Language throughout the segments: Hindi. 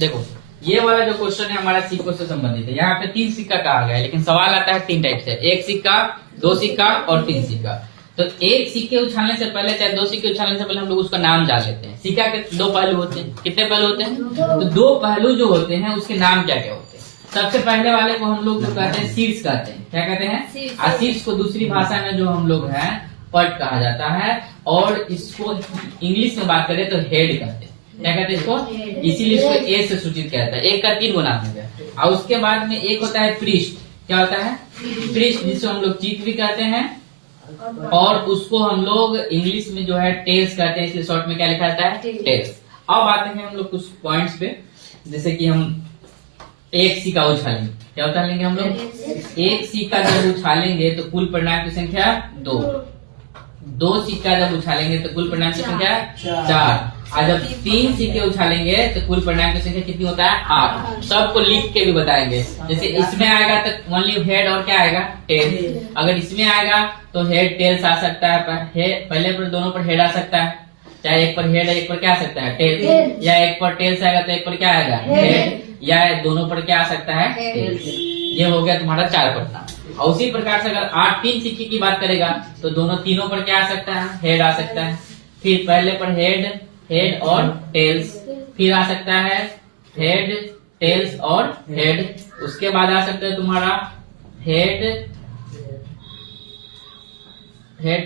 देखो ये वाला जो क्वेश्चन है हमारा सिक्कों से संबंधित है। यहाँ पे 3 सिक्का कहा गया है, लेकिन सवाल आता है 3 टाइप से, 1 सिक्का, 2 सिक्का और 3 सिक्का। तो 1 सिक्के उछालने से पहले चाहे 2 सिक्के उछालने से पहले हम लोग उसका नाम जान लेते हैं। सिक्का के 2 पहलू होते हैं। कितने पहलू होते हैं? तो 2 पहलू जो होते हैं उसके नाम क्या क्या होते हैं? सबसे पहले वाले को हम लोग जो कहते हैं शीर्ष कहते हैं। क्या कहते हैं? और शीर्ष को दूसरी भाषा में जो हम लोग हैं पट कहा जाता है, और इसको इंग्लिश में बात करें तो हेड कहते हैं। क्या कहते हैं इसको? इसीलिए इसको ए से सूचित किया जाता है। एक का 3 गुना हो गया। और उसके बाद में एक होता है पृष्ठ। क्या होता है? पृष्ठ, जिसको हम लोग चीफ भी कहते हैं, और उसको हम लोग इंग्लिश में जो है टेल्स कहते हैं, इसलिए शॉर्ट में क्या लिखा जाता है? टेल्स। अब आते हैं हम लोग कुछ पॉइंट्स पे, जैसे कि हम 1 सिक्का उछालेंगे। क्या उछालेंगे हम लोग? 1 सिक्का जब उछालेंगे तो कुल परिणाम की संख्या 2। 2 सिक्का जब उछालेंगे तो कुल परिणाम की संख्या 4। और जब 3 सिक्के उछालेंगे तो कुल परिणाम की संख्या कितनी होता है? 8। सबको लिख के भी बताएंगे। जैसे इसमें आएगा तो ओनली हेड और क्या आएगा? टेल। अगर इसमें आएगा तो हेड टेल्स आ सकता है, पहले पर दोनों पर हेड आ सकता है, चाहे एक पर हेड है एक पर क्या आ सकता है? टेल। या एक पर टेल्स आएगा तो एक पर क्या आएगा? हेड। या दोनों पर क्या आ सकता है? टेल्स। ये हो गया तुम्हारा 4 परिणाम। और उसी प्रकार से अगर 3 सिक्के की बात करेगा तो तीनों पर क्या आ सकता है? हेड आ सकता है। फिर पहले पर हेड और टेल्स, फिर आ सकता है हेड, टेल्स और हेड। उसके बाद आ सकता है तुम्हारा हेड,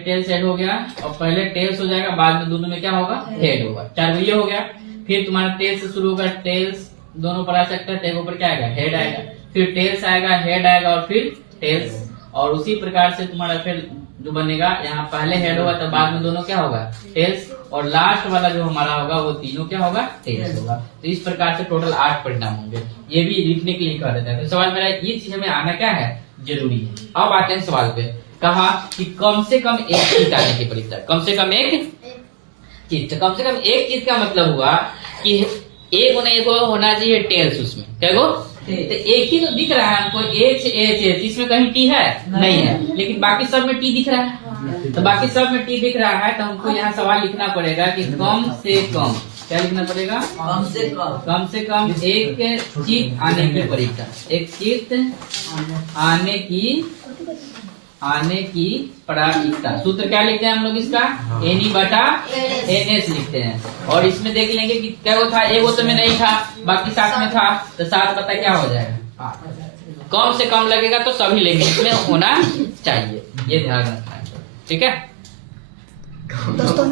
टेल्स, हेड हो गया, और पहले टेल्स हो जाएगा, बाद में दोनों में क्या होगा? हेड होगा। 4 ये हो गया। फिर तुम्हारा टेल्स से शुरू होगा, टेल्स दोनों पर आ सकता है, टेल ऊपर क्या आएगा? हेड आएगा। फिर टेल्स आएगा, हेड आएगा और फिर टेल्स। और उसी प्रकार से तुम्हारा फिर जो बनेगा, यहाँ पहले हेड होगा तो बाद में दोनों क्या होगा? टेल्स। और लास्ट वाला जो हमारा होगा वो तीनों क्या होगा? टेल्स होगा। तो इस प्रकार से टोटल 8 परिणाम होंगे। ये भी लिखने के लिए कह देता है। तो सवाल मेरा ये चीज हमें आना क्या है? जरूरी है। अब आते हैं सवाल पे। कहा कि कम से कम 1 चीज आने की परीक्षा। कम से कम 1 चीज। कम से कम 1 चीज का मतलब हुआ कि एक होना चाहिए टेल्स उसमें। क्या गो? तो एक ही तो दिख रहा है हमको, एच, इसमें कहीं टी है? नहीं है। लेकिन बाकी सब में टी दिख रहा है। तो बाकी सब में टी दिख रहा है तो हमको यहाँ सवाल लिखना पड़ेगा कि कम से कम क्या लिखना पड़ेगा? कम से कम 1 चीज आने की परीक्षा। 1 चीज आने की प्रायिकता। सूत्र क्या लिखते हैं हम लोग इसका? N/NS लिखते हैं। और इसमें देख लेंगे कि क्या वो था? एक तो में नहीं था, बाकी 7 में था, तो 7 बता क्या हो जाएगा? कम से कम लगेगा तो सभी लेंगे, इसमें होना चाहिए, ये ध्यान रखना है। ठीक है दोस्तों।